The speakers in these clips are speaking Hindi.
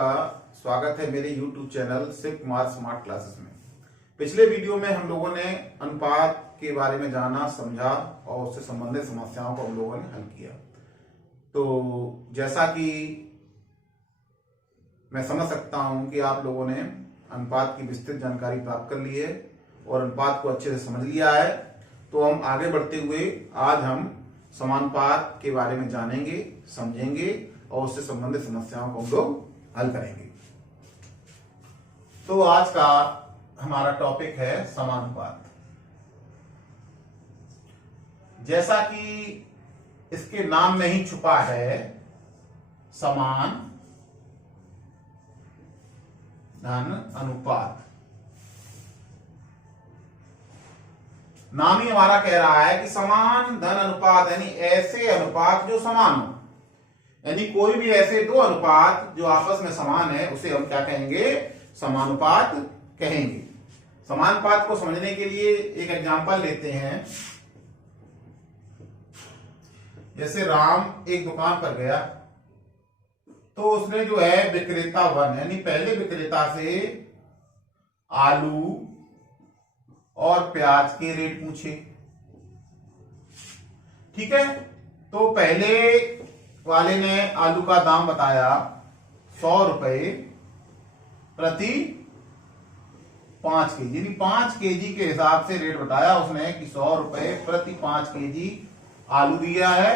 आपका स्वागत है मेरे YouTube channel Shiv Kumar smart classes में। पिछले वीडियो में हम लोगों ने अनुपात के बारे में जाना, समझा और उससे संबंधित समस्याओं को हम लोगों ने हल किया। तो जैसा कि मैं समझ सकता हूं कि आप लोगों ने अनुपात की विस्तृत जानकारी प्राप्त कर ली है और अनुपात को अच्छे से समझ लिया है। तो हम आगे बढ़ते हुए आज हम समानुपात के बारे में जानेंगे, समझेंगे और उससे संबंधित समस्याओं को हम लोग हल करेंगे। तो आज का हमारा टॉपिक है समानुपात। जैसा कि इसके नाम में ही छुपा है समान धन अनुपात। नाम ही हमारा कह रहा है कि समान धन अनुपात, यानी ऐसे अनुपात जो समान हो, यानी कोई भी ऐसे दो अनुपात जो आपस में समान है उसे हम क्या कहेंगे? समानुपात कहेंगे। समानुपात को समझने के लिए एक एग्जांपल लेते हैं। जैसे राम एक दुकान पर गया तो उसने जो है विक्रेता वन यानी पहले विक्रेता से आलू और प्याज के रेट पूछे। ठीक है, तो पहले वाले ने आलू का दाम बताया 100 रुपए प्रति 5 केजी, यानी 5 केजी के हिसाब से रेट बताया उसने कि 100 रुपए प्रति 5 केजी आलू दिया है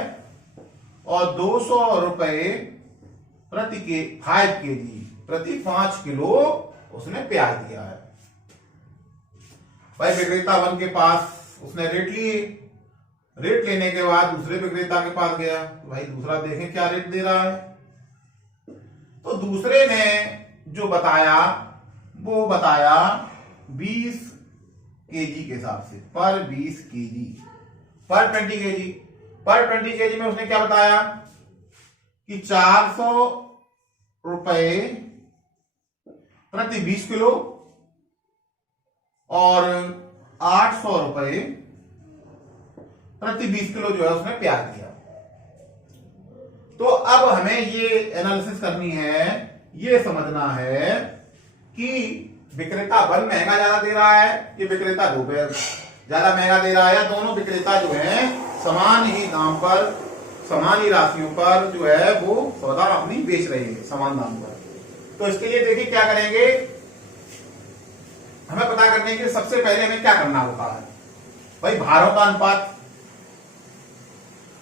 और 200 रुपए प्रति 5 केजी प्रति 5 किलो उसने प्याज दिया है। भाई विक्रेता वन के पास उसने रेट लिए। रेट लेने के बाद दूसरे विक्रेता के पास गया, तो भाई दूसरा देखें क्या रेट दे रहा है। तो दूसरे ने जो बताया वो बताया 20 केजी के हिसाब से, पर 20 केजी पर 20 केजी पर 20 केजी में उसने क्या बताया कि 400 रुपए प्रति 20 किलो और 800 रुपए प्रति 20 किलो जो है उसने प्याज दिया। तो अब हमें ये एनालिसिस करनी है, ये समझना है कि विक्रेता वन महंगा ज्यादा दे रहा है कि विक्रेता दो पे ज्यादा महंगा दे रहा है, या दोनों विक्रेता जो है समान ही दाम पर, समान ही राशियों पर जो है वो सौदा अपनी बेच रहे हैं समान दाम पर। तो इसके लिए देखिए क्या करेंगे, हमें पता करने के सबसे पहले हमें क्या करना होता है भाई, भारों का अनुपात।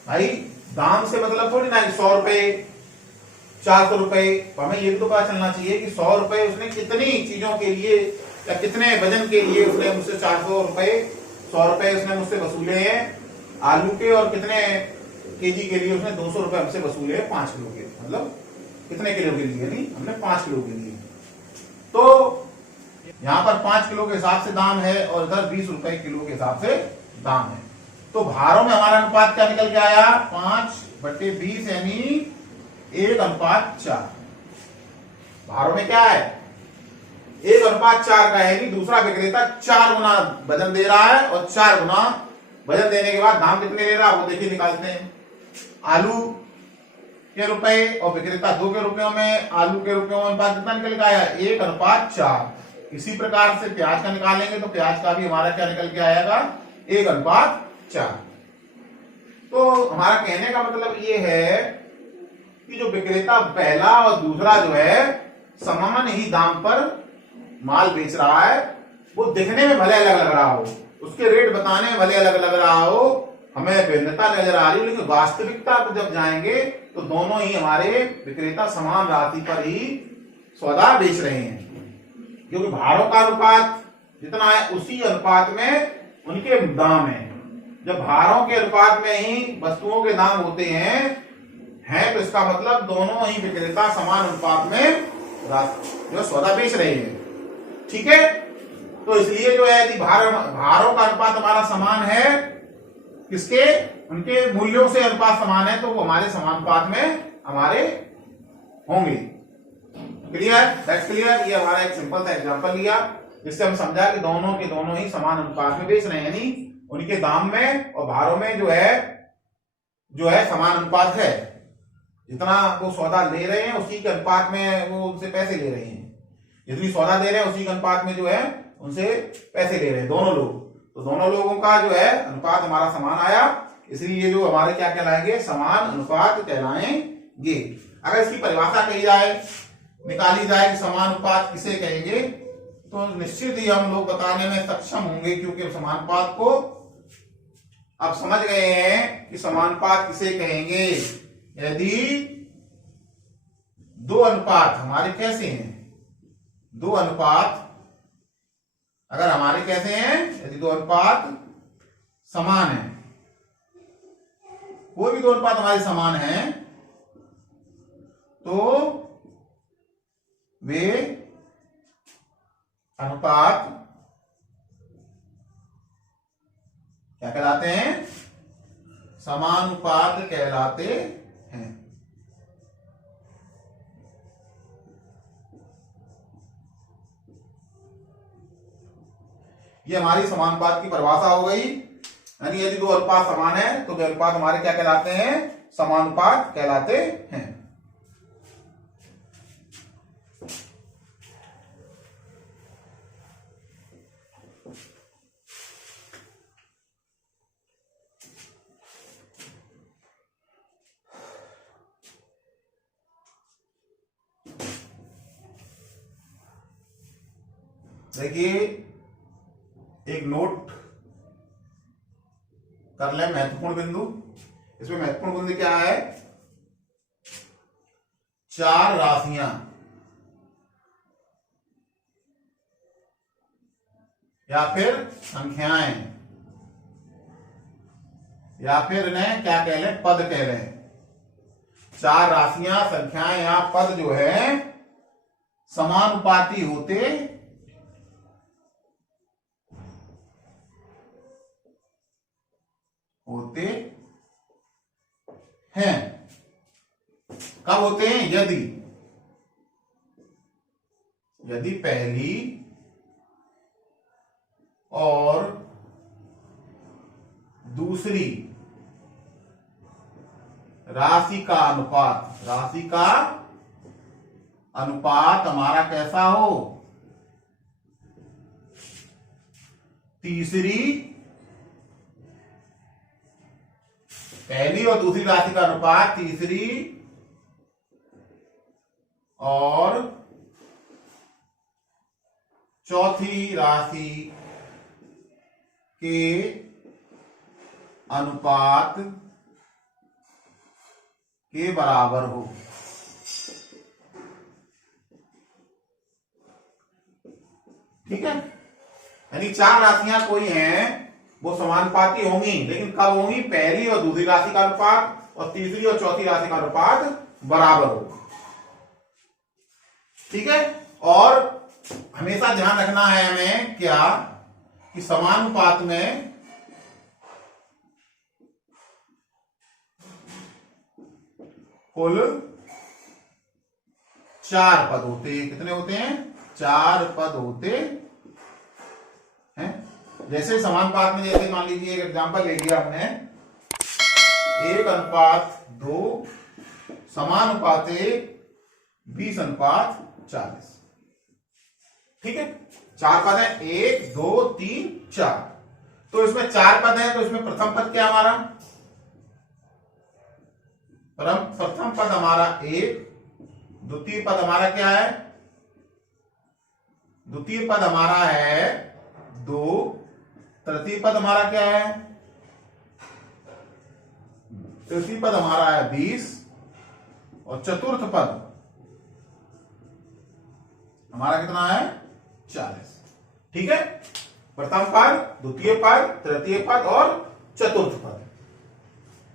भाई दाम से मतलब थोड़ी ना 100 रुपए 400 रुपए, तो हमें ये भी तो पता चलना चाहिए कि 100 रुपए उसने कितनी चीजों के लिए या कितने वजन के लिए उसने मुझसे 400 रुपए 100 रुपए उसने मुझसे वसूले हैं आलू के, और कितने केजी के लिए उसने 200 रुपए हमसे वसूले हैं 5 किलो के, मतलब कितने किलो के लिए? नहीं, हमने 5 किलो के लिए। तो यहां पर 5 किलो के हिसाब से दाम है और इधर 20 रुपए किलो के हिसाब से दाम है। तो भारों में हमारा अनुपात क्या निकल के आया? 5/20 यानी 1:4। भारों में क्या है? 1:4 का है, यानी दूसरा विक्रेता 4 गुना वजन दे रहा है और 4 गुना वजन देने के बाद दाम कितने ले रहा है वो देखिए निकालते हैं। आलू के रुपए और विक्रेता 2 के रुपयों में, आलू के रुपयों में अनुपात कितना निकल के आया? 1:4। इसी प्रकार से प्याज का निकालेंगे तो प्याज का भी हमारा क्या निकल के आएगा? 1:4। तो हमारा कहने का मतलब ये है कि जो विक्रेता पहला और दूसरा जो है समान ही दाम पर माल बेच रहा है, वो दिखने में भले अलग लग रहा हो, उसके रेट बताने में भले अलग लग रहा हो, हमें भिन्नता नजर आ रही हो, लेकिन वास्तविकता पर जब जाएंगे तो दोनों ही हमारे विक्रेता समान राशि पर ही सौदा बेच रहे हैं, क्योंकि भारों का अनुपात जितना है उसी अनुपात में उनके दाम है। जब भारों के अनुपात में ही वस्तुओं के दाम होते हैं तो इसका मतलब दोनों ही विक्रेता समान अनुपात में जो सौदा बेच रहे हैं। ठीक है, तो इसलिए जो है यदि भारों का अनुपात हमारा समान है, किसके? उनके मूल्यों से अनुपात समान है, तो वो हमारे समानुपात में हमारे होंगे। क्लियर? That's clear. ये हमारा एक सिंपल सा एग्जांपल लिया जिससे हम समझा कि दोनों के दोनों ही समान अनुपात में बेच रहे हैं, यानी उनके दाम में और भारों में जो है समान अनुपात है। जितना वो सौदा ले रहे हैं उसी के अनुपात में वो उनसे पैसे ले रहे हैं, जितनी सौदा दे रहे हैं उसी के अनुपात में जो है उनसे पैसे ले रहे हैं दोनों लोग। तो दोनों लोगों का जो है अनुपात हमारा समान आया, इसलिए ये जो हमारे क्या कहलाएंगे, समान अनुपात कहलाएंगे। अगर इसकी परिभाषा कही जाए, निकाली जाए कि समानुपात किसे कहेंगे, तो निश्चित ही हम लोग बताने में सक्षम होंगे, क्योंकि समानुपात को अब समझ गए हैं कि समानुपात किसे कहेंगे। यदि दो अनुपात हमारे कैसे हैं, दो अनुपात अगर हमारे कैसे हैं, यदि दो अनुपात समान है, कोई भी दो अनुपात हमारे समान है, तो वे अनुपात क्या कहलाते हैं, समानुपात कहलाते हैं। ये हमारी समानुपात की परिभाषा हो गई। यानी यदि दो अनुपात समान है तो वे अनुपात हमारे क्या कहलाते हैं, समानुपात कहलाते हैं। देखिए एक नोट कर ले, महत्वपूर्ण बिंदु। इसमें महत्वपूर्ण बिंदु क्या है, चार राशियां या फिर संख्याएं या फिर इन्हें क्या कह लें, पद कह लें। चार राशियां, संख्याएं या पद जो है समानुपाती होते हैं। कब होते हैं, यदि पहली और दूसरी राशि का अनुपात हमारा कैसा हो, पहली और दूसरी राशि का अनुपात तीसरी और चौथी राशि के अनुपात के बराबर हो। ठीक है, यानी चार राशियां कोई हैं वो समानुपाती होंगी, लेकिन कब होंगी, पहली और दूसरी राशि का अनुपात और तीसरी और चौथी राशि का अनुपात बराबर हो। ठीक है, और हमेशा ध्यान रखना है हमें क्या, कि समानुपात में कुल चार पद होते हैं। कितने होते हैं, चार पद होते हैं। जैसे समानुपात में, जैसे मान लीजिए एक एग्जांपल ले लिया हमने, 1:2 समानुपाते 20:40। ठीक है, चार पद है, 1 2 3 4। तो इसमें चार पद है, तो इसमें प्रथम पद क्या हमारा, प्रथम पद हमारा 1, द्वितीय पद हमारा क्या है, द्वितीय पद हमारा है 2, तृतीय पद हमारा क्या है, तृतीय पद हमारा है 20 और चतुर्थ पद हमारा कितना है, 40। ठीक है, प्रथम पद, द्वितीय पद, तृतीय पद और चतुर्थ पद।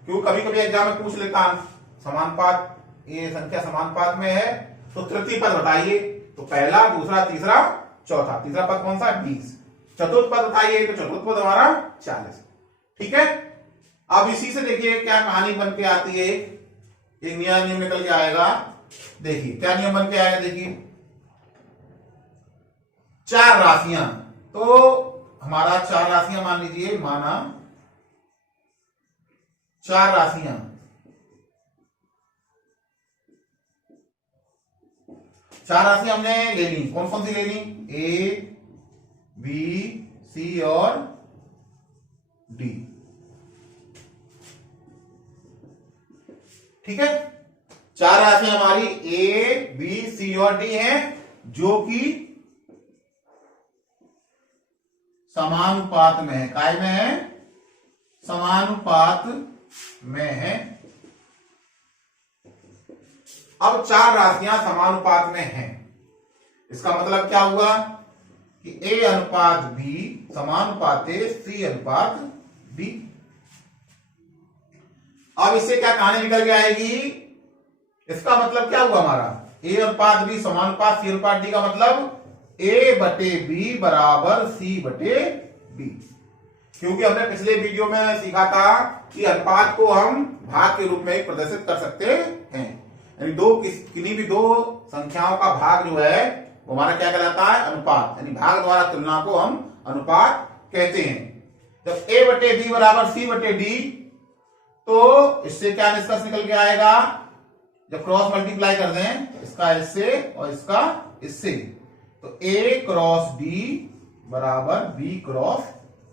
क्यों कभी कभी एग्जाम में पूछ लेता है, समानुपात, ये संख्या समानुपात में है तो तृतीय पद बताइए, तो पहला, दूसरा, तीसरा, चौथा। तीसरा पद कौन सा है, 20। चतुर्थ पद बताइए, तो चतुर्थ पद हमारा 40। ठीक है, अब इसी से देखिए क्या कहानी बन के आती है, एक नया नियम निकल के आएगा। देखिए क्या नियम बन के आएगा, देखिए चार राशियां, तो हमारा चार राशियां मान लीजिए, माना चार राशियां चार राशि हमने ले ली, कौन कौन सी ले ली? ए, बी, सी और डी। ठीक है, चार राशि हमारी ए, बी, सी और डी हैं, जो कि समानुपात में है। काय में है? समानुपात में है। अब चार राशियां समानुपात में हैं, इसका मतलब क्या हुआ कि ए अनुपात बी समानुपाते सी अनुपात बी। अब इससे क्या कहानी निकल के आएगी? इसका मतलब क्या हुआ हमारा? ए अनुपात बी समानुपात सी अनुपात डी का मतलब ए बटे बी बराबर सी बटे बी। क्योंकि हमने पिछले वीडियो में सीखा था कि अनुपात को हम भाग के रूप में प्रदर्शित कर सकते हैं, यानी किन्हीं भी दो संख्याओं का भाग जो है वो हमारा क्या कहलाता है? अनुपात। यानी भाग द्वारा तुलना को हम अनुपात कहते हैं। जब ए बटे बी बराबर सी बटे डी, तो इससे क्या निष्कर्ष निकल के आएगा? जब क्रॉस मल्टीप्लाई कर दें इसका इससे और इसका इससे, तो ए क्रॉस डी बराबर बी क्रॉस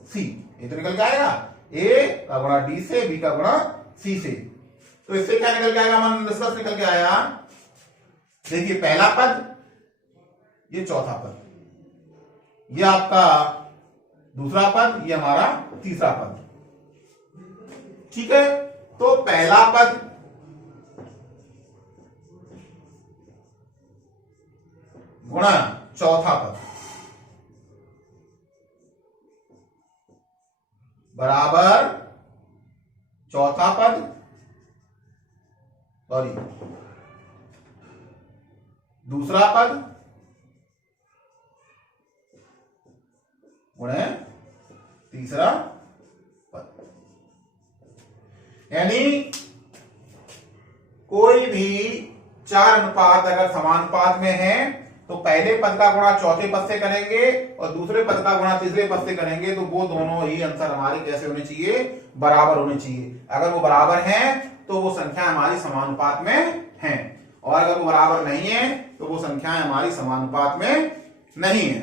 सी, ये तो निकल के आएगा। ए का गुणा डी से, बी का गुणा सी से। तो इससे क्या निकल के आएगा? हमारा निष्कर्ष निकल के आया, देखिए पहला पद, ये चौथा पद, ये आपका दूसरा पद, ये हमारा तीसरा पद। ठीक है, तो पहला पद गुणा चौथा पद बराबर चौथा पद, सॉरी दूसरा पद गुणे तीसरा पद। यानी कोई भी चार अनुपात अगर समानुपात में है तो पहले पद का गुणा चौथे पद से करेंगे और दूसरे पद का गुणा तीसरे पद से करेंगे, तो वो दोनों ही आंसर हमारे कैसे होने चाहिए? बराबर होने चाहिए। अगर वो बराबर हैं तो वो संख्या हमारी समानुपात में हैं, और अगर वो बराबर नहीं है तो वो संख्याएं हमारी समानुपात में नहीं है।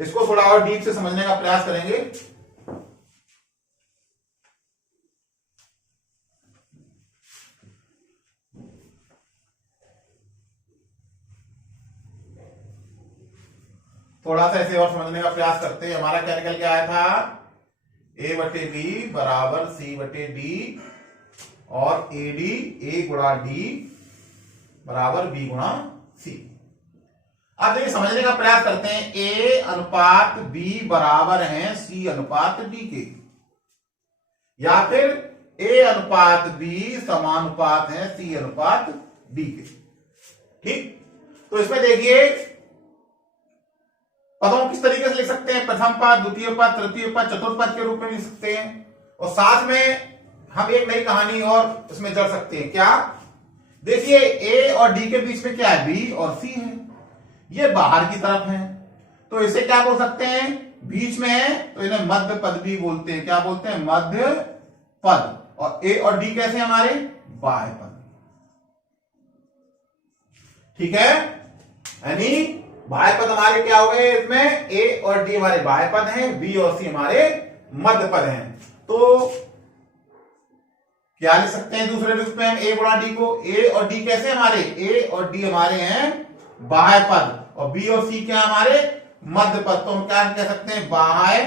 इसको थोड़ा और डीप से समझने का प्रयास करेंगे। थोड़ा सा ऐसे और समझने का प्रयास करते हैं। हमारा क्या निकल के आया था? ए बटे बी बराबर सी बटे डी और ए डी, ए गुणा डी बराबर बी गुणा सी। अब देखिए समझने का प्रयास करते हैं। ए अनुपात बी बराबर है सी अनुपात डी के, या फिर ए अनुपात बी समानुपात है सी अनुपात डी के। ठीक, तो इसमें देखिए पदों किस तरीके से लिख सकते हैं? प्रथम पद, द्वितीय पद, तृतीय पद, चतुर्थ पद के रूप में लिख सकते हैं, और साथ में हम एक नई कहानी और इसमें जोड़ सकते हैं। क्या? देखिए ए और डी के बीच में क्या है? बी और सी है, ये बाहर की तरफ है, तो इसे क्या बोल सकते हैं? बीच में है तो इन्हें मध्य पद भी बोलते हैं। क्या बोलते हैं? मध्य पद। और ए और डी कैसे हमारे? बाह्य पद। ठीक है, यानी बाह्य पद हमारे क्या हो गए? इसमें ए और डी हमारे बाह्य पद हैं, बी और सी हमारे मध्य पद हैं। तो क्या लिख सकते हैं दूसरे रूप में हम ए गुणा डी को? ए और डी कैसे हमारे? ए और डी हमारे हैं बाह्य पद, और बी और सी क्या हमारे? मध्य पद। तो हम क्या कह सकते हैं? बाह्य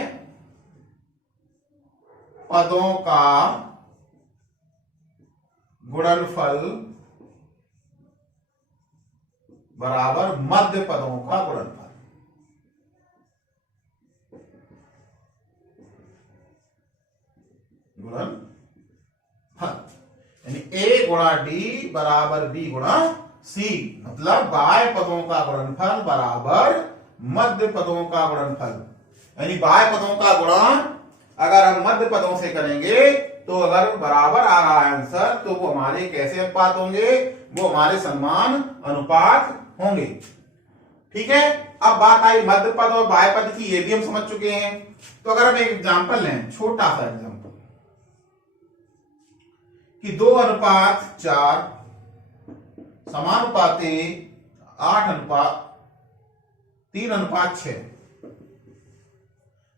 पदों का गुणनफल बराबर मध्य पदों का गुणनफल। यानी ए गुणा डी बराबर बी गुणा सी, मतलब बाह्य पदों का गुणनफल बराबर मध्य पदों का गुणनफल। यानी बाह्य पदों का गुणन अगर हम मध्य पदों से करेंगे तो अगर बराबर आ रहा है आंसर, तो वो हमारे कैसे अनुपात होंगे? वो हमारे समान अनुपात होंगे। ठीक है, अब बात आई मध्य पद और बाह्य पद की, ये भी हम समझ चुके हैं। तो अगर हम एक एग्जांपल लें, छोटा सा एग्जांपल, कि 2:4 समानुपाते 3:6,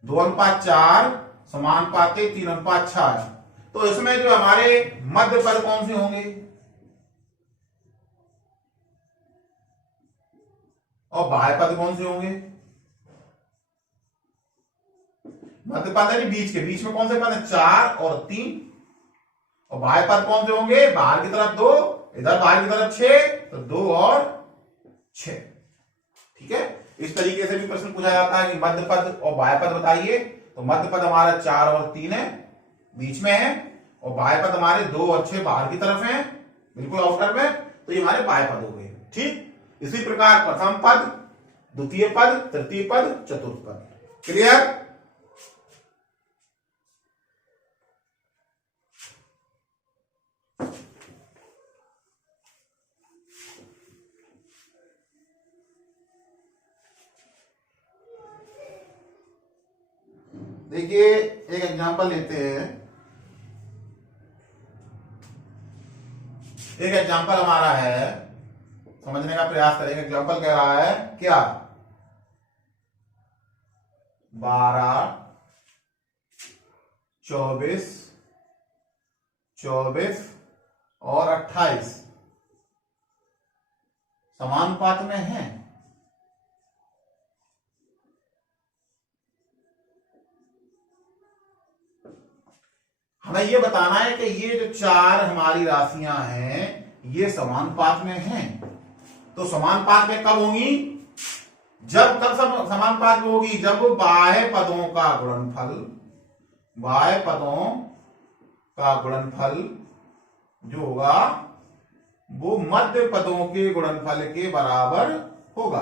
2:4 समानुपाती 3:6 है। तो इसमें जो हमारे मध्य पद कौन से होंगे और बाह्य पद कौन से होंगे? मध्य पद यानी बीच में कौन से पद है? 4 और 3। और बाह्य पद कौन से होंगे? बाहर की तरफ 2, इधर बाहर की तरफ 6, तो 2 और 6। ठीक है, इस तरीके से भी प्रश्न पूछा जाता है कि मध्य पद और बाह्य पद बताइए। तो मध्य पद हमारा 4 और 3 है, बीच में है, और बाह्य पद हमारे 2 और 6 बाहर की तरफ हैं, बिल्कुल आउटर में। तो ये हमारे बाह्य पद हो गए। ठीक, इसी प्रकार प्रथम पद, द्वितीय पद, तृतीय पद, चतुर्थ पद। क्लियर? देखिए एक एग्जांपल लेते हैं। एक एग्जांपल हमारा है, समझने का प्रयास करेंगे। एग्जांपल कह रहा है क्या? 12, 24, 24 और 28 समानुपात में हैं। हमें ये बताना है कि ये जो 4 हमारी राशियां हैं ये समानुपात में हैं। तो समानुपात में कब होंगी? जब कब सब समानुपात में होगी? जब बाह्य पदों का गुणनफल, बाह्य पदों का गुणनफल जो होगा वो मध्य पदों के गुणनफल के बराबर होगा।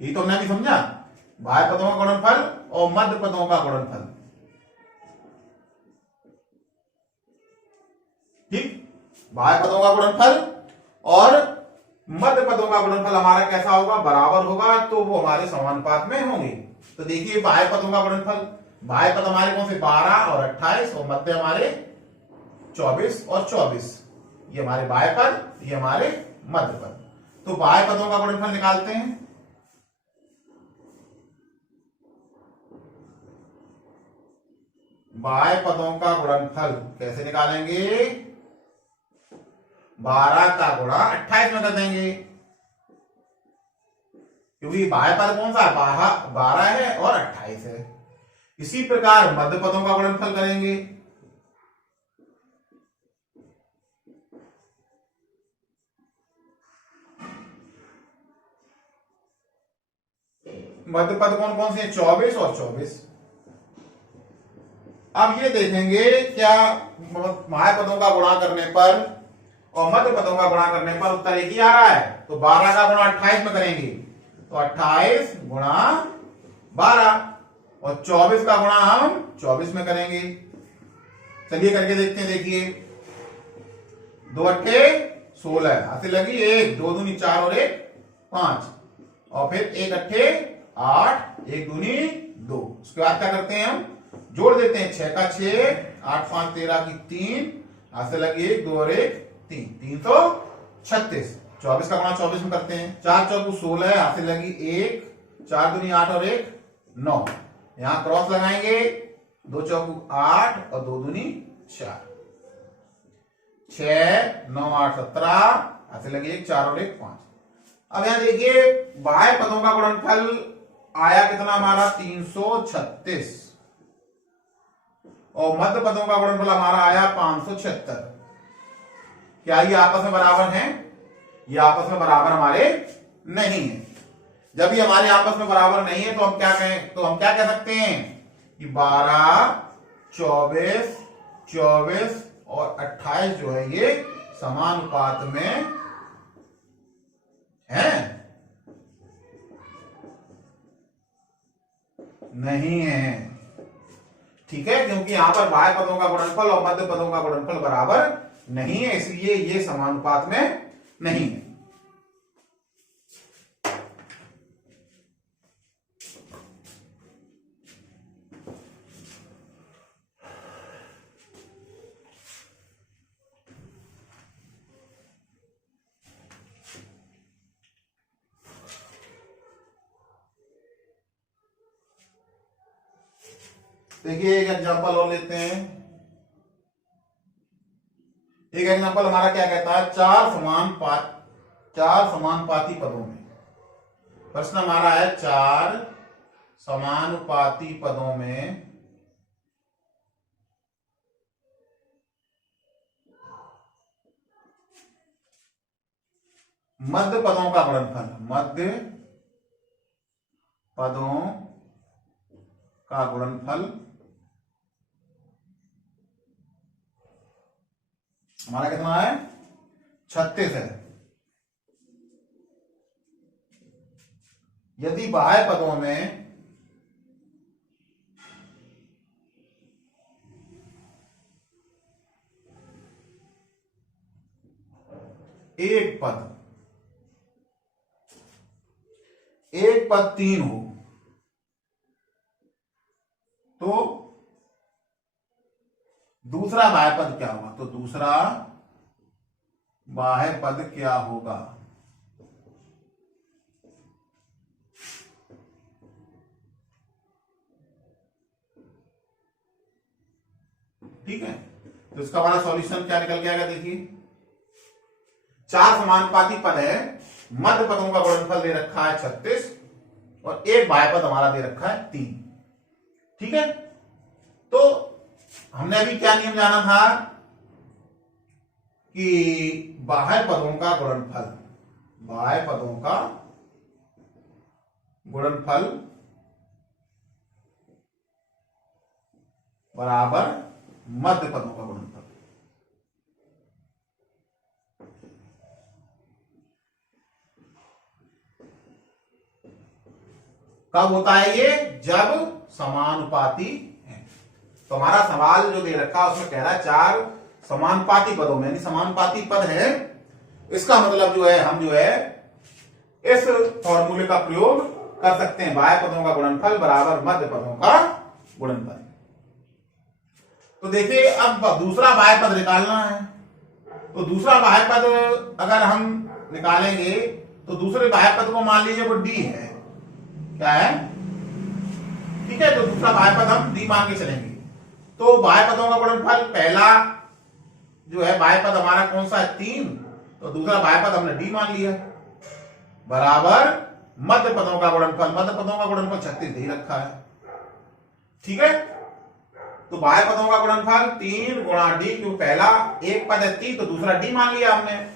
ये तो हमने अभी समझा, बाह्य पदों का गुणनफल और मध्य पदों का गुणनफल। ठीक, बाह्य पदों का गुणनफल और मध्य पदों का गुणनफल हमारा कैसा होगा? बराबर होगा, तो वो हमारे समानुपात में होंगे। तो देखिए बाह्य पदों का गुणनफल, बाह्य पद हमारे कौन से? 12 और 28, और मध्य हमारे 24 और 24। ये हमारे बाह्य पद, ये हमारे मध्य पद। तो बाह्य पदों का गुणनफल निकालते हैं। बाह्य पदों का गुणनफल कैसे निकालेंगे? 12 का गुणा 28 में कर देंगे, क्योंकि बाह्य पद कौन सा? 12 है और 28 है। इसी प्रकार मध्य पदों का गुणनफल करेंगे। मध्य पद कौन कौन से? 24 और 24। अब ये देखेंगे क्या बाह्य पदों का गुणा करने पर और मध्य पदों का गुणा करने पर उत्तर एक ही आ रहा है। तो 12 का गुणा 28 में करेंगे, तो 28 गुणा 12, और 24 का गुणा हम 24 में करेंगे। चलिए करके देखते हैं। देखिए 2 अट्ठे 16, हाथ से लगी 1, 2 दूनी 4 और 1 5, और फिर 1 अट्ठे 8, 1 दूनी 2। उसके बाद क्या करते हैं? हम जोड़ देते हैं। 6 का 6, 8 5 13 की 3, हाथ से लगी 1, 2 और 1 3, 336। 24 का गुणा 24 में करते हैं। 4 चौकू 16, हाथ से लगी 1, 4 दूनी 8 और 1 9। यहां क्रॉस लगाएंगे, 2 चौकू 8 और 2 दूनी 4, 6 9 8 17, हाथ से लगी 1, 4 और 1 5। अब यहां देखिए बाह्य पदों का गुणनफल आया कितना हमारा? 336, और मध्य पदों का गुणनफल हमारा आया 576। क्या ये आपस में बराबर हैं? ये आपस में बराबर हमारे नहीं है। जब ये हमारे आपस में बराबर नहीं है तो हम क्या कहें? तो हम क्या कह सकते हैं कि 12, 24, 24 और 28 जो है ये समानुपात में है? नहीं है। ठीक है, क्योंकि यहां पर बाह्य पदों का गुणनफल और मध्य पदों का गुणनफल बराबर नहीं है, इसलिए ये समानुपात में नहीं है। देखिए एक एग्जांपल और लेते हैं। एक एग्जांपल हमारा क्या कहता है, चार समानुपाती पदों में। प्रश्न हमारा है चार समानुपाती पदों में मध्य पदों का गुणनफल, मध्य पदों का गुणनफल हमारा कितना है, 36 है। यदि बाह्य पदों में एक पद 3 हो तो दूसरा बाह्य पद क्या होगा, तो दूसरा बाह्य पद क्या होगा। ठीक है, तो इसका हमारा सॉल्यूशन क्या निकल के आएगा, देखिए चार समानुपाती पद है, मध्य पदों का गुणनफल दे रखा है 36 और एक बाह्य पद हमारा दे रखा है 3। ठीक है, तो हमने अभी क्या नियम जाना था कि बाह्य पदों का गुणनफल, बाह्य पदों का गुणनफल बराबर मध्य पदों का गुणनफल। कब होता है ये, जब समानुपाती है। तो हमारा सवाल जो दे रखा है उसमें कह रहा है चार समानुपाती पदों में, यानी समानुपाती पद है, इसका मतलब जो है हम जो है इस फॉर्मूले का प्रयोग कर सकते हैं, बाह्य पदों का गुणनफल बराबर मध्य पदों का गुणनफल। तो देखिए अब दूसरा बाह्य पद निकालना है, तो दूसरा बाह्य पद अगर हम निकालेंगे तो दूसरे बाह्य पद को मान लीजिए वो डी है, क्या है, ठीक है, तो दूसरा बाह्य पद हम डी मान के चलेंगे। तो बाह्य पदों का गुणनफल पहला जो है बाह्य पद हमारा कौन सा है, 3, तो दूसरा बाह्य पद हमने डी मान लिया बराबर मध्य पदों का गुणनफल, मध्य पदों का गुणनफल 36 दे रखा है। ठीक है, तो बाह्य पदों का गुणनफल 3 गुणा डी, क्योंकि पहला एक पद है 3 तो दूसरा डी मान लिया हमने,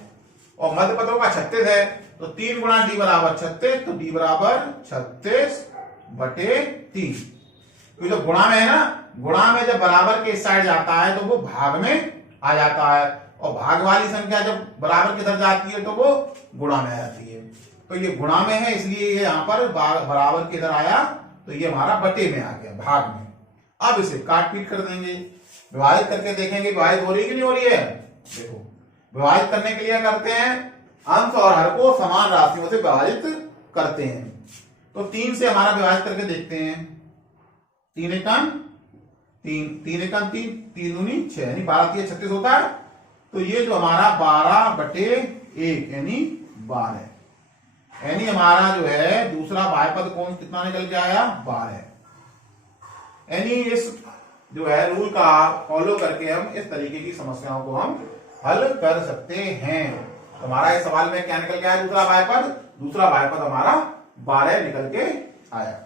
और मध्य पदों का 36 है तो 3 गुणा डी बराबर 36, तो डी बराबर 36/3। तो जो गुणा में है ना, गुणा में जब बराबर के इस साइड जाता है तो वो भाग में आ जाता है, और भाग वाली संख्या जब बराबर की तरफ जाती है तो वो गुणा में आ जाती है। तो ये गुणा में है इसलिए ये यहां पर बराबर की इधर आया, तो ये हमारा बटे में आ गया, भाग में। अब इसे काट पीट कर देंगे, विभाजित करके देखेंगे विभाजित हो रही है कि नहीं हो रही है। देखो विभाजित करने के लिए करते हैं, अंश और हर को समान राशियों से विभाजित करते हैं। तो 3 से हमारा विभाजित करके देखते हैं, 3 एकम 3, 3 एकम 3, 3 दूनी 6, यानी 12 3 36 होता है। तो ये जो हमारा 12/1 यानी 12, यानी हमारा जो है दूसरा बाह्य पद कौन कितना निकल के आया, 12। यानी इस जो है रूल का फॉलो करके हम इस तरीके की समस्याओं को हम हल कर सकते हैं। तो हमारा इस सवाल में क्या निकल के आया, दूसरा बाह्य पद, दूसरा बाह्य पद हमारा 12 निकल के आया।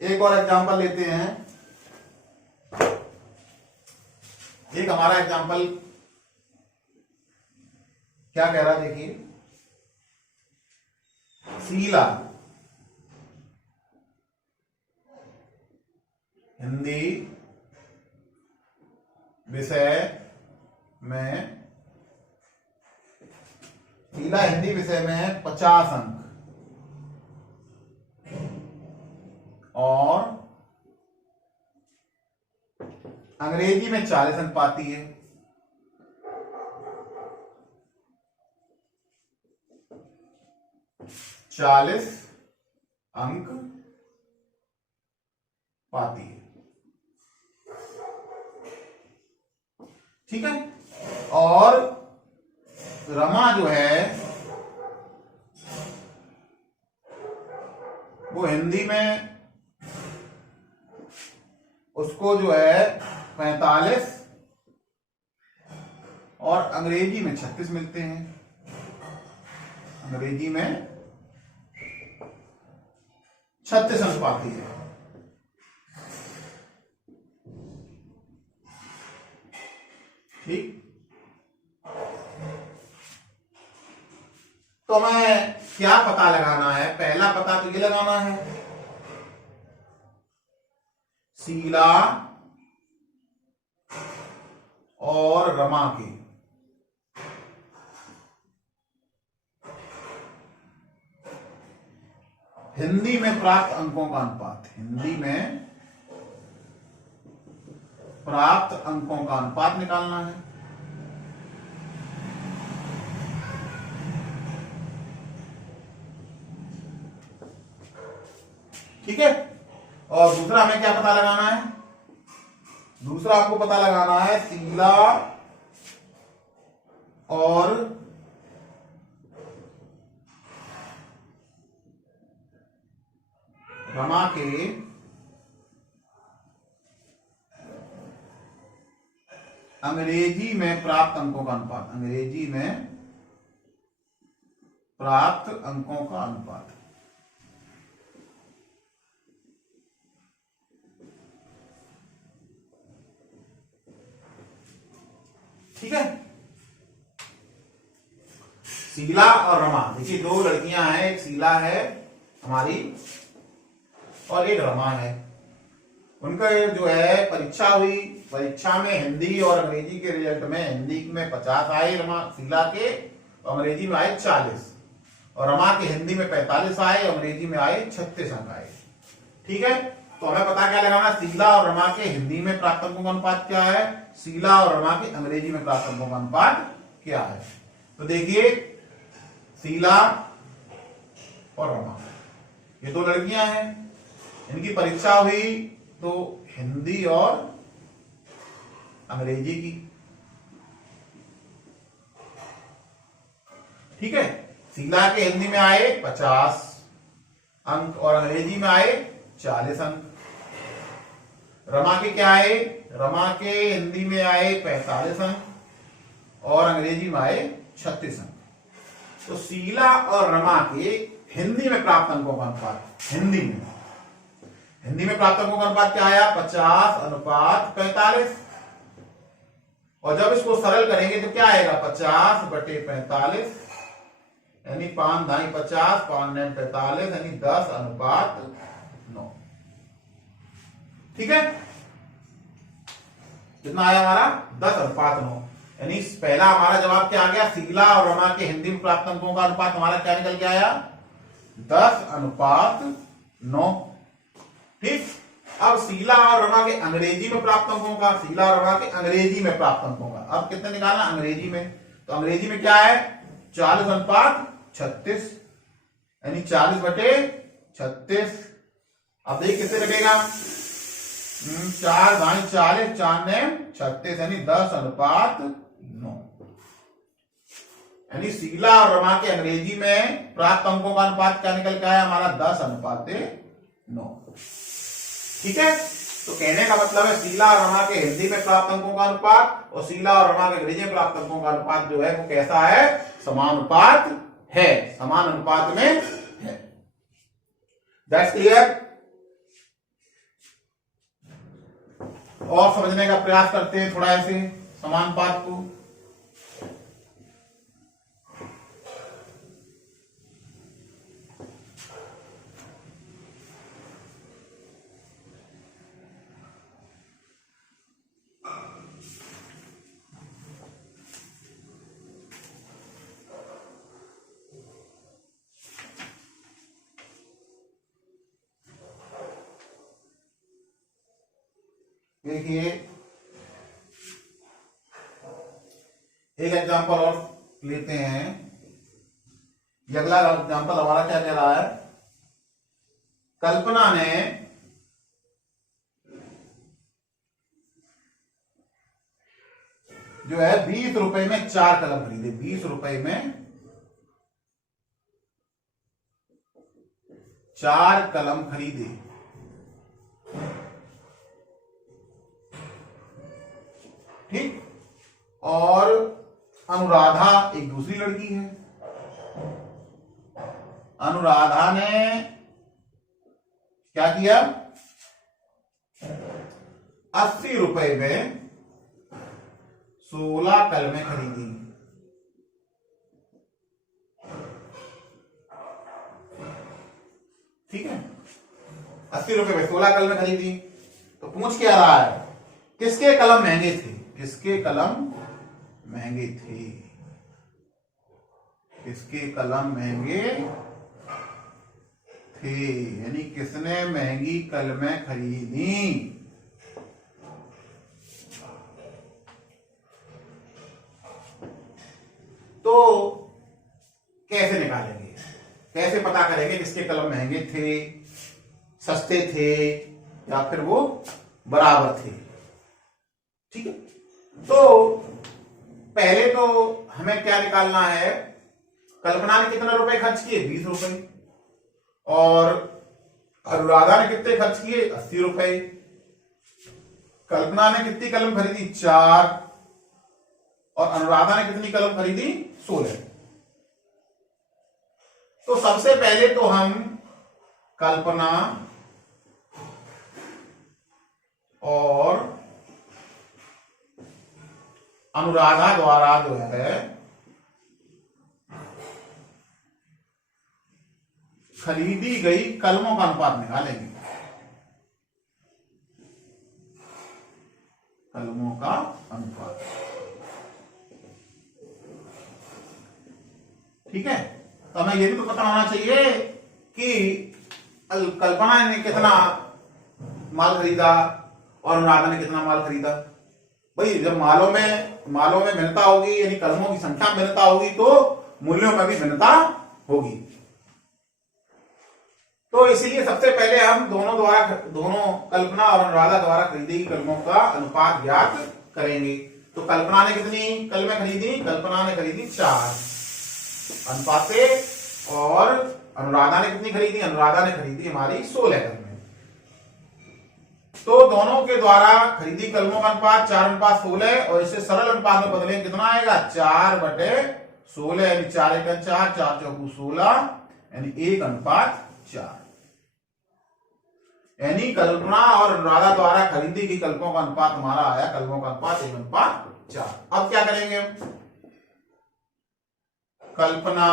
एक और एग्जांपल लेते हैं। एक हमारा एग्जांपल क्या कह रहा है, देखिए शीला हिंदी विषय में, शीला हिंदी विषय में 50 अंक और अंग्रेजी में 40 अंक पाती है। चालीस अंक पाती है। ठीक है। और रमा जो है वो हिंदी में उसको जो है 45 और अंग्रेजी में 36 मिलते हैं। अंग्रेजी में 36 अंक पाती है। ठीक, तो हमें क्या पता लगाना है? पहला पता तो ये लगाना है, शीला और रमा के हिंदी में प्राप्त अंकों का अनुपात। हिंदी में प्राप्त अंकों का अनुपात निकालना है। ठीक है। और दूसरा हमें क्या पता लगाना है? दूसरा आपको पता लगाना है शीला और रमा के अंग्रेजी में प्राप्त अंकों का अनुपात। अंग्रेजी में प्राप्त अंकों का अनुपात। ठीक है। शीला और रमा, देखिए दो लड़कियां हैं, एक शीला है हमारी और एक रमा है। उनका जो है परीक्षा हुई, परीक्षा में हिंदी और अंग्रेजी के रिजल्ट में हिंदी में 50 आए रमा शीला के, तो अंग्रेजी में आए 40, और रमा के हिंदी में 45 आए, अंग्रेजी में आए 36 अंक आए। ठीक है। तो हमें पता क्या लगाना? शीला और रमा के हिंदी में प्राप्त अंकों का अनुपात क्या है, शीला और रमा के अंग्रेजी में प्राप्त अंकों का अनुपात क्या है। तो देखिए शीला और रमा ये दो लड़कियां हैं, इनकी परीक्षा हुई तो हिंदी और अंग्रेजी की। ठीक है। शीला के हिंदी में आए 50 अंक और अंग्रेजी में आए 40 अंक। रमा के क्या आए? रमा के हिंदी में आए 45 अंक और अंग्रेजी में आए 36 अंक। तो शीला और रमा के हिंदी में प्राप्त अंकों का अनुपात, हिंदी में प्राप्त अंकों का अनुपात क्या आया? 50 अनुपात 45। और जब इसको सरल करेंगे तो क्या आएगा? 50/45 यानी 5 दाई 50, 5 9 45 यानी 10 अनुपात 9। ठीक है। कितना आया हमारा? 10 अनुपात 9। यानी पहला हमारा जवाब क्या आ गया? शीला और रमा के हिंदी में प्राप्त अंकों का अनुपात हमारा क्या निकल के आया? 10 अनुपात 9। ठीक। अब शीला और रमा के अंग्रेजी में प्राप्त अंकों का, शीला और रमा के अंग्रेजी में प्राप्त अंकों का अब कितने निकालना? अंग्रेजी में। तो अंग्रेजी में क्या है? 40 अनुपात 36 यानी 40/36। अब देखिए कितने लगेगा? 4 दाई 40, 4 ने 36 यानी 10 अनुपात 9। यानी शीला और रमा के अंग्रेजी में प्राप्त अंकों का अनुपात क्या निकल के आया हमारा? 10 अनुपात 9। ठीक है। तो कहने का मतलब है शीला और रमा के हिंदी में प्राप्त अंकों का अनुपात और शीला और रमा के अंग्रेजी में प्राप्त अंकों का अनुपात जो है वो कैसा है? समानुपात है, समान अनुपात में है। That's clear. और समझने का प्रयास करते हैं थोड़ा ऐसे समानुपात को। देखिए एक एग्जांपल और लेते हैं। ये अगला एग्जांपल हमारा क्या कह रहा है? कल्पना ने जो है 20 रुपए में 4 कलम खरीदे, 20 रुपए में 4 कलम खरीदे। ठीक। और अनुराधा एक दूसरी लड़की है, अनुराधा ने क्या किया, 80 रुपए में 16 कलमें खरीदी। ठीक है, 80 रुपए में 16 कलमें खरीदी। तो पूछ क्या रहा है, किसके कलम महंगे थे, किसके कलम महंगे थे, किसके कलम महंगे थे, यानी किसने महंगी कलमें खरीदी। तो कैसे निकालेंगे, कैसे पता करेंगे किसके कलम महंगे थे, सस्ते थे या फिर वो बराबर थे। ठीक है, तो पहले तो हमें क्या निकालना है, कल्पना ने कितने रुपए खर्च किए, 20 रुपए, और अनुराधा ने कितने खर्च किए, 80 रुपए। कल्पना ने कितनी कलम खरीदी, 4, और अनुराधा ने कितनी कलम खरीदी, 16। तो सबसे पहले तो हम कल्पना और अनुराधा द्वारा जो है खरीदी गई कलमों का अनुपात निकालेंगे, कलमों का अनुपात। ठीक है, तो हमें यह भी तो पता होना चाहिए कि कल्पना ने कितना माल खरीदा और अनुराधा ने कितना माल खरीदा। भाई जब मालों में भिन्नता होगी, यानी कलमों की संख्या में भिन्नता होगी, तो मूल्यों में भी भिन्नता होगी। तो इसीलिए सबसे पहले हम दोनों कल्पना और अनुराधा द्वारा खरीदी गई कलमों का अनुपात ज्ञात करेंगे। तो कल्पना ने कितनी कलमें खरीदी, कल्पना ने खरीदी 4 अनुपाते, और अनुराधा ने कितनी खरीदी, अनुराधा ने खरीदी हमारी 16 कलमें। तो दोनों के द्वारा खरीदी कलमों का अनुपात 4:16, और इसे सरल अनुपात में बदलेंगे, कितना आएगा, 4/16, यानी 4 × 4, 4 × 16, यानी 1:4। यानी कल्पना और अनुराधा द्वारा खरीदी गई कलमों का अनुपात हमारा आया, कलमों का अनुपात 1:4। अब क्या करेंगे, कल्पना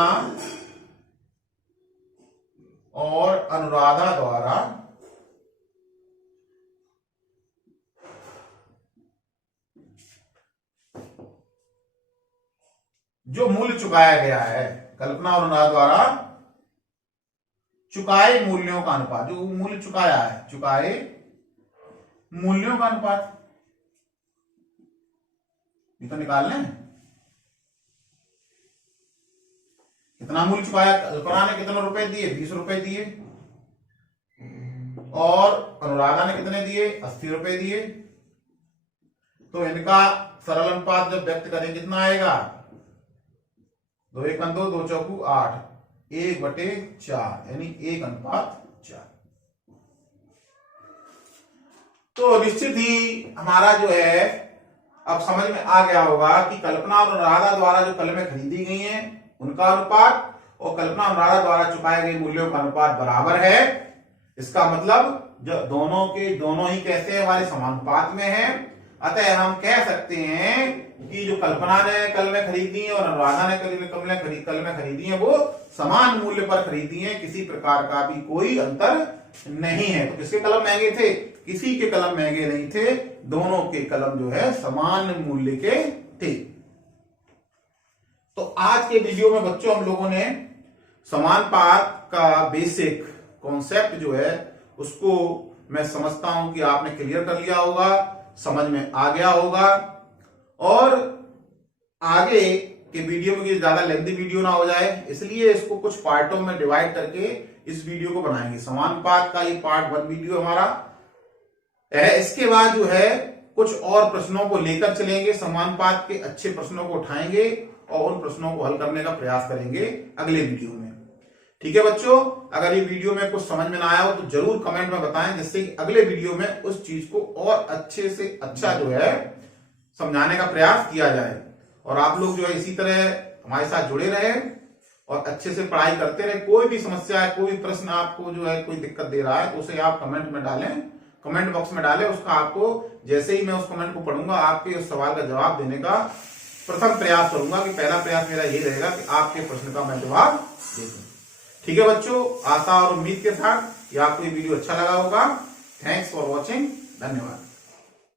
और अनुराधा द्वारा जो मूल्य चुकाया गया है, कल्पना और अनुराधा द्वारा चुकाए मूल्यों का अनुपात, जो मूल्य चुकाया है, चुकाए मूल्यों का अनुपात, ये तो निकाल लें। कितना मूल्य चुकाया, कल्पना ने कितने रुपए दिए, 20 रुपए दिए, और अनुराधा ने कितने दिए, 80 रुपए दिए। तो इनका सरल अनुपात जब व्यक्त करें कितना आएगा, 2 × 2, 2 × 8, 1/4, यानी 1:4। तो निश्चित ही हमारा जो है अब समझ में आ गया होगा कि कल्पना और अनुराधा द्वारा जो कलमें खरीदी गई हैं उनका अनुपात और कल्पना और अनुराधा द्वारा चुकाए गए मूल्यों का अनुपात बराबर है। इसका मतलब जो दोनों ही कैसे हमारे समानुपात में है। अतः हम कह सकते हैं कि जो कल्पना ने कलमें खरीदी है और अनुराधा ने कलमें खरीदी है वो समान मूल्य पर खरीदी है, किसी प्रकार का भी कोई अंतर नहीं है। तो किसके कलम महंगे थे, किसी के कलम महंगे नहीं थे, दोनों के कलम जो है समान मूल्य के थे। तो आज के वीडियो में बच्चों हम लोगों ने समानुपात का बेसिक कॉन्सेप्ट जो है उसको मैं समझता हूं कि आपने क्लियर कर लिया होगा, समझ में आ गया होगा। और आगे के वीडियो में ज्यादा लेंथी वीडियो ना हो जाए इसलिए इसको कुछ पार्टों में डिवाइड करके इस वीडियो को बनाएंगे। समानुपात का ये पार्ट 1 वीडियो हमारा है। इसके बाद जो है कुछ और प्रश्नों को लेकर चलेंगे, समानुपात के अच्छे प्रश्नों को उठाएंगे और उन प्रश्नों को हल करने का प्रयास करेंगे अगले वीडियो में। ठीक है बच्चों, अगर ये वीडियो में कुछ समझ में ना आया हो तो जरूर कमेंट में बताएं, जिससे कि अगले वीडियो में उस चीज को और अच्छे से अच्छा जो है समझाने का प्रयास किया जाए। और आप लोग जो है इसी तरह हमारे साथ जुड़े रहे और अच्छे से पढ़ाई करते रहे। कोई भी समस्या है, कोई भी प्रश्न आपको जो है कोई दिक्कत दे रहा है तो उसे आप कमेंट में डालें, कमेंट बॉक्स में डालें। उसका आपको जैसे ही मैं उस कमेंट को पढ़ूंगा आपके उस सवाल का जवाब देने का प्रथम प्रयास करूंगा कि पहला प्रयास मेरा ये रहेगा कि आपके प्रश्न का मैं जवाब दे दूं। ठीक है बच्चों, आशा और उम्मीद के साथ ये आपको ये वीडियो अच्छा लगा होगा। थैंक्स फॉर वॉचिंग, धन्यवाद।